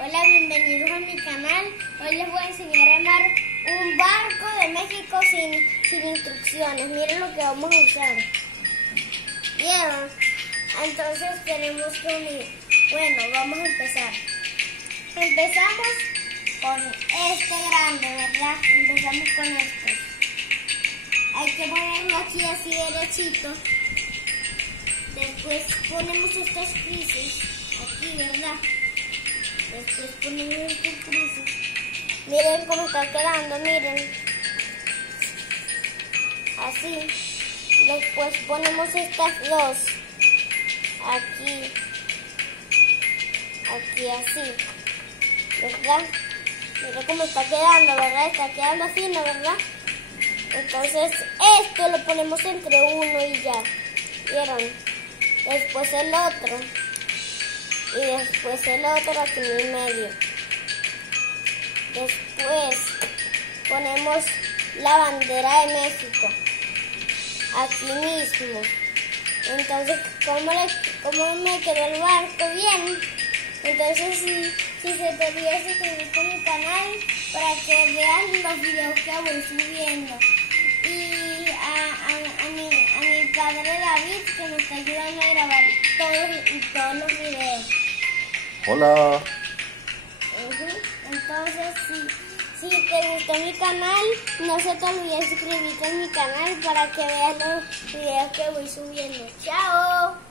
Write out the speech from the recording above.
Hola, bienvenidos a mi canal. Hoy les voy a enseñar a armar un barco de México sin instrucciones. Miren lo que vamos a usar. ¿Vieron? Entonces tenemos que unir. Bueno, vamos a empezar. Empezamos con este grande, ¿verdad? Empezamos con este. Hay que ponerlo aquí así derechito. Después ponemos estas crisis aquí, ¿verdad? Después ponemos estas crisis. Miren cómo está quedando, miren. Así. Después ponemos estas dos. Aquí. Aquí así. ¿Verdad? Miren cómo está quedando, ¿verdad? Está quedando fino, ¿verdad? Entonces esto lo ponemos entre uno y ya. ¿Vieron? Después el otro. Y después el otro aquí en el medio. Después ponemos la bandera de México. Aquí mismo. Entonces, ¿cómo me quedó el barco? Bien. Entonces, si se te olvidó suscribirte a mi canal para que vean los videos que voy subiendo. Y a mi padre David, que me está ayudando a grabar todos los videos. Hola. Entonces, si te gustó mi canal, no se te olvide suscribirte a mi canal para que veas los videos que voy subiendo. ¡Chao!